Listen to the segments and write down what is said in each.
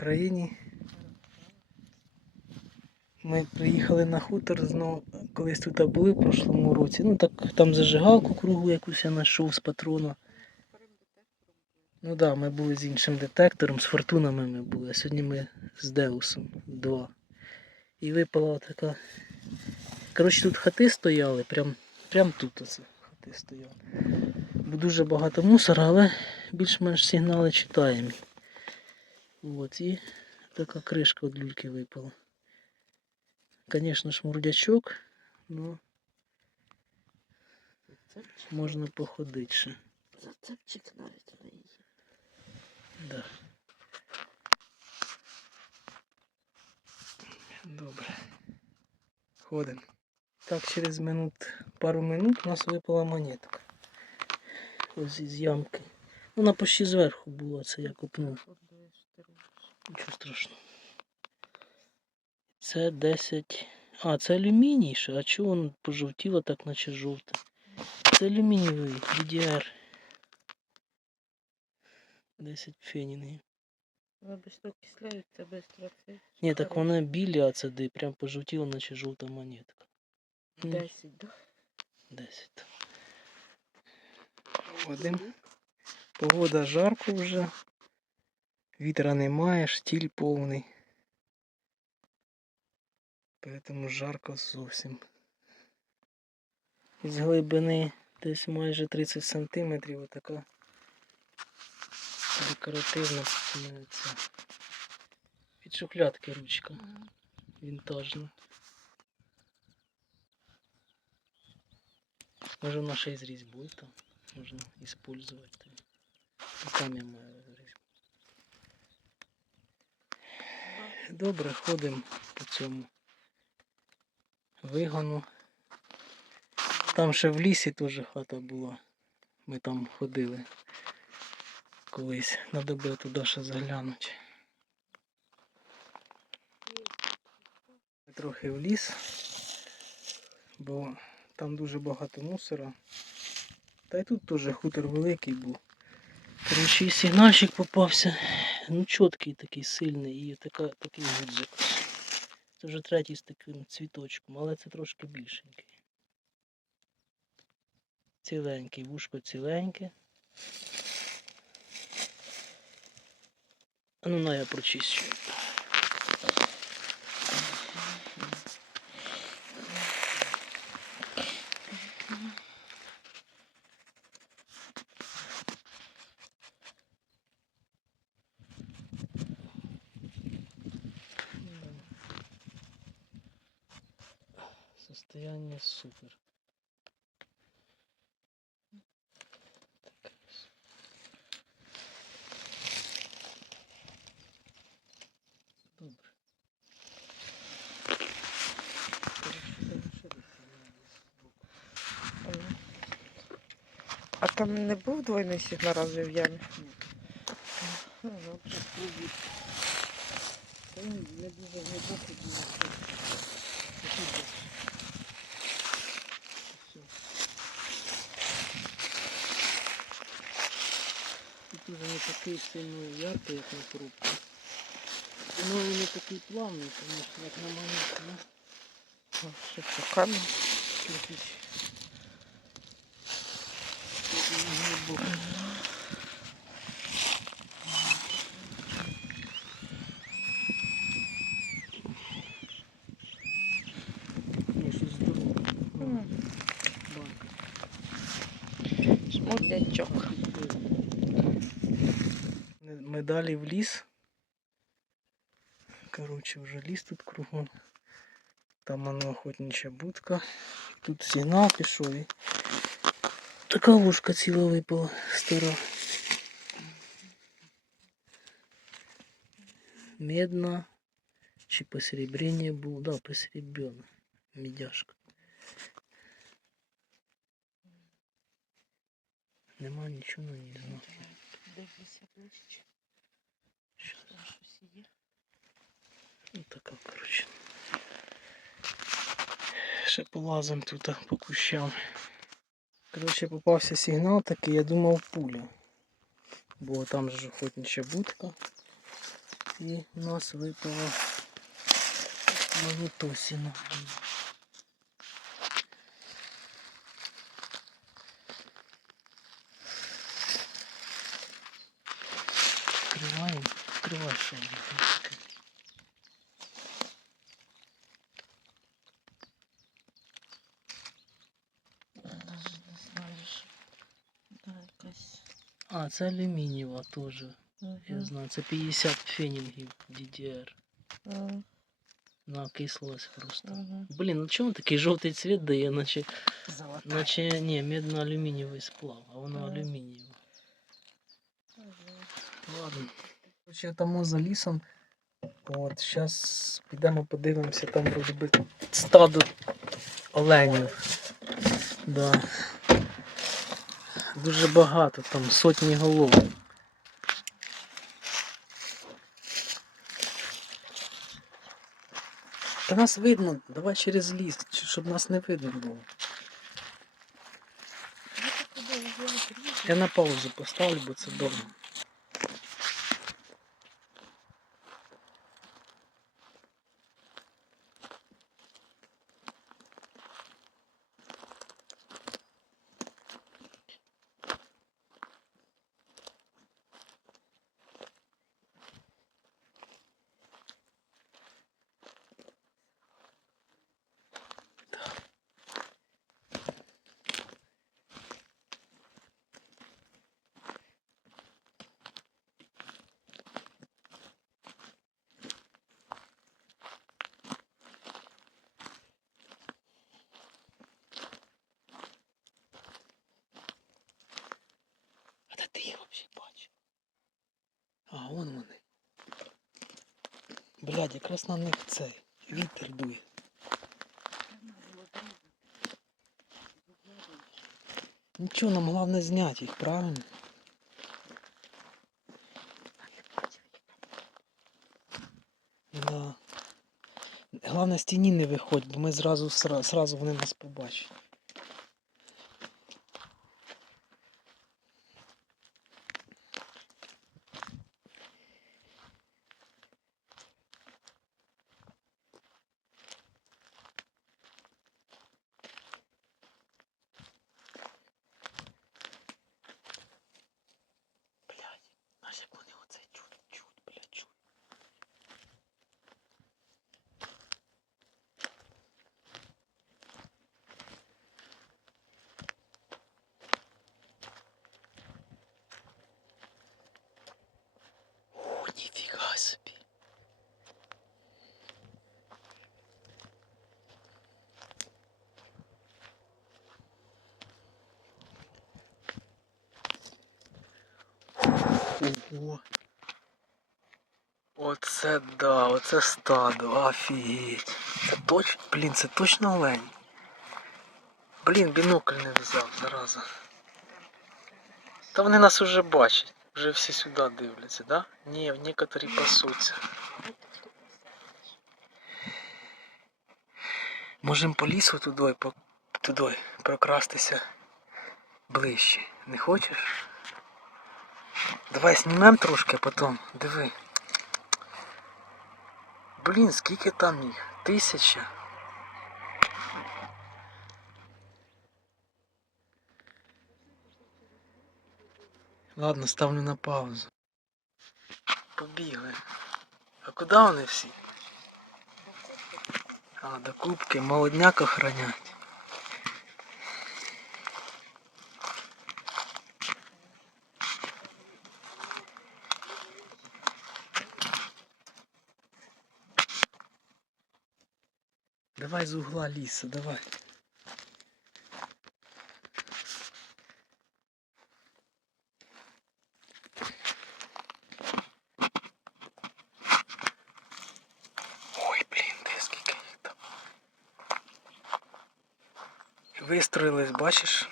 Україні. Ми приїхали на хутор знову, колись тут були в прошлому році. Ну так там зажигалку круглу якусь я знайшов з патрона. Ну так, да, ми були з іншим детектором, з фортунами ми були, а сьогодні ми з Деусом два. І випала така. Коротше, тут хати стояли, прям, прям тут оце хати стояли. Бо дуже багато мусора, але більш-менш сигнали читаємо. От, і така кришка від люльки випала. Звісно, шмурдячок, ну Зацепчик, можна походити ще. зацепчик навіть не є. Да. Добре. Ходимо. Так, через минут, пару минут у нас випала монетка. Ось із ямки. Вона почти зверху була, це я купнув. Страшного. Це 10. А, це алюміній ще. А чого воно пожовтіло так, наче жовте? Це алюмінієвий DDR. 10 фенінгів. Вони швидко кисляються, швидко. Ні, так вона біля, а прям пожовтіла, наче жовта монетка. М, 10, да? 10. Ходимо. Погода жарко вже. Вітра немає, штіль повний. Поэтому жарко зовсім. З глибини десь майже 30 сантиметрів отака декоративна ця, від шухлядки ручка вінтажна. Може вона ще й з різьбою там можна использовать. Там я маю Добре, ходимо по цьому вигону. Там ще в лісі теж хата була. Ми там ходили колись. Надо буде туди ще заглянути. Трохи в ліс, бо там дуже багато мусора. Та й тут теж хутор великий був. Коротше, і сигнальчик попався. Ну, чіткий такий сильний і така, такий гудзик. Це вже третій з таким цвіточком, але це трошки більшенький. Ціленький, вушко ціленьке. А ну на я прочищу. Состояние супер. Добре. А там не був двойний сигнал разве в ямі? Ну, добре. Не дуже глибоко було. Не такий сильно яркий, як на трубку. Ну і не такий плавний, звісно, як на монетку. Ну, О, далі в ліс. Коротше, вже ліс тут кругом. Там воно охотнича будка. Тут сигнал пішов і така вушка ціла випала стара. Медна. Чи посеребрення було? Да, посеребрена. Медяшка. Нема нічого на ній знати. Там щось. Ну така, коротше. Ще полазим тут по кущам. Коротше, попався сигнал такий, я думав пуля. Бо там же охотнича будка. І у нас випала магнітосіна. А, це алюмінієва теж. Я Мгм. знаю, це 50 фенінгів DDR. Ага, Накислилось просто. ага. Блін, ну чому такий жовтий цвіт дає, наче, Золота. наче ні, медно-алюмінієвий сплав, а воно Ага. алюмінієве. Ага. Ладно. Короче, тому за лісом. От, зараз підемо подивимося, там би стадо оленів. Да. Дуже багато, там сотні голов. Та нас видно, давай через ліс, щоб нас не видно було. Я на паузу поставлю, бо це довго. А де ти їх взагалі бачив? А, вон вони. Блядь, якраз на них цей вітер дує. Нічого, нам головне зняти їх, правильно? Да. Головне з не виходь, бо ми зразу, сразу вони нас побачать. Знаєш, як вони оце чуть, чуть, бля, чуть. О, ніфіга Ого. Оце да, оце стадо, офігеть. Це точно, блін, це точно олень. Блін, бінокль не взяв, зараза. Та вони нас уже бачать. Вже всі сюди дивляться, да? Ні, в некоторі пасуться. Можем по лісу туди, по, туди прокрастися ближче. Не хочеш? Давай знімем трошки, а потім. Диви. Блін, скільки там їх? Тисяча. Ладно, ставлю на паузу. Побігли. А куди вони всі? А, до кубки молодняк охранять. Давай з угла лісу, давай. Ой, блін, де скільки їх там. Вистроїлись, бачиш?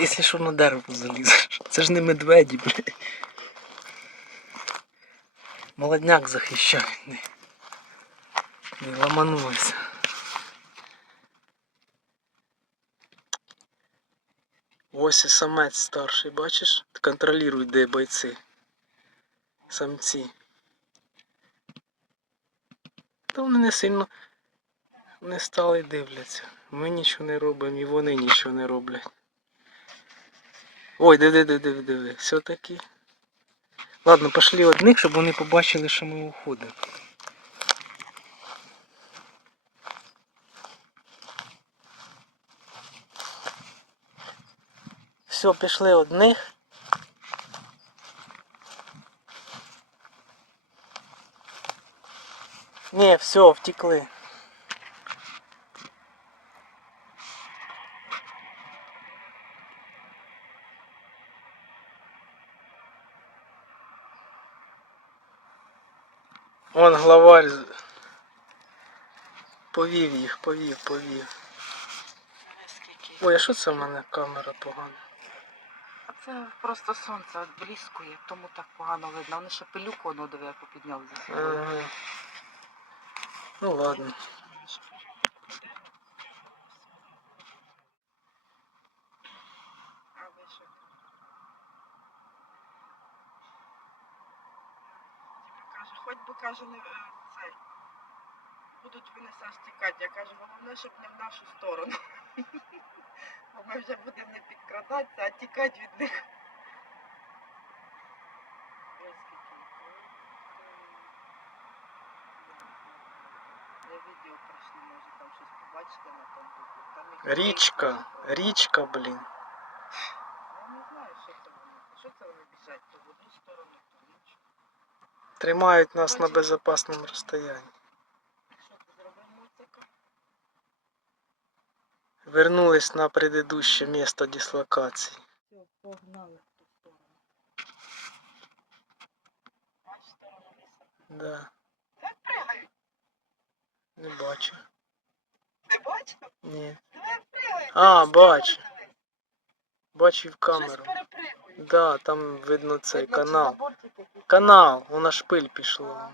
Якщо що на дерево залізеш. Це ж не медведі, блін. Молодняк захищає. Не, не. Ось і самець старший, бачиш? Контролюй, де бойці. самці. Та вони не сильно не стали дивляться. Ми нічого не робимо і вони нічого не роблять. Ой, диви, диви, диви, диви, все-таки. Ладно, пошли одних, щоб вони побачили, що ми уходимо. Все, пішли одних. Не, все, втекли. Вон главарь повів їх, повів, повів. Ой, а що це в мене камера погана? Це просто сонце блискує, тому так погано видно. Вони ще пилюку воно диви, яку підняли за собою. Ага. Ну ладно. Хоч би каже, не е, цей. Будуть вони нас тікати. Я кажу, головне, щоб не в нашу сторону. Бо ми вже будемо не підкрадатися, а тікати від них. Я відео може там щось побачите на тому боку. Річка, річка, блін. Я не знаю, що це вони. Що це вони біжать? То в одну сторону, то в іншу. Тримають нас на безопасному розстоянні. Вернулись на предыдущее место дислокации. Все, погнали в ту сторону. Бач сторону лісу. Да, Не пригай. не бачу. Не бачив? Ні. Не пригай. А, бачу. Бачу в Щось камеру. перепригує. Да, там видно цей Видно, чи канал. заборчик якийсь. Канал, вона шпиль пішло. А.